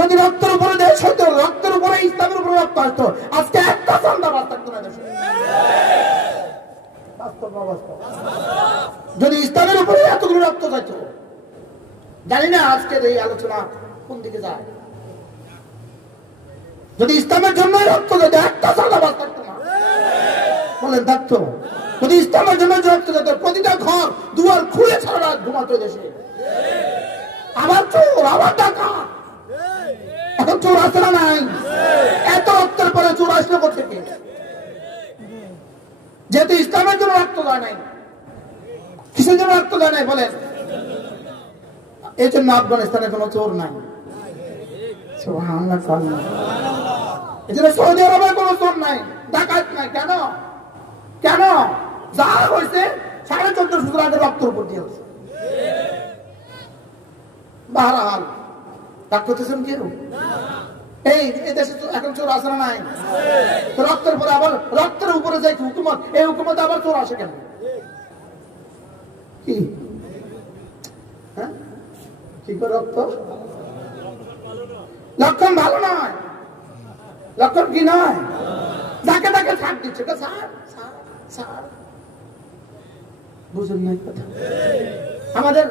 যদি রক্তের উপরে দেশ হইতো, রক্তের উপরে ইসলামের উপরে রক্ত আসতো, আজকে একটা সন্ত্রাস থাকতো না দেশে। যদি ইসলামের উপরে এতগুলো রক্ত যাইতো, জানি না আজকের এই আলোচনা কোন দিকে যায়। যদি ইসলামের জন্য রক্ত যেত, একটা সন্ত্রাস থাকতো না, বলেন থাকতো? যদি ইসলামের জন্য রক্ত যেত, প্রতিটা ঘর দুয়ার খুলে ছাড়া ঘুমাতো দেশে। আবার চোর, আবার টাকা, এখন চোর আসে না নাই? এত রক্তের পরে চোর আসলো কোথেকে? যেহেতু ইসলামের জন্য রক্ত দেয় নাই, কিসের জন্য রক্ত দেয় নাই বলেন? এই জন্য আফগানিস্তানে কোনো চোর নাই, এই জন্য সৌদি আরবে কোনো চোর নাই, ডাকাত নাই। কেন? কেন? যা হয়েছে 1450 বছর আগে রক্তের উপর দিয়ে হয়েছে। বাহারাল ডাক করতেছেন কেউ? এই দেশে এখন চোর আসে না নাই? তো রক্তের পরে আবার রক্তের উপরে যাই হুকুমত, এই হুকুমত আবার চোর আসে কেন? কি কি করে রক্ত? লক্ষণ ভালো নয়। লক্ষণ কি নয়? যাকে তাকে ছাড় দিচ্ছে, বুঝুন নাই কথা। আমাদের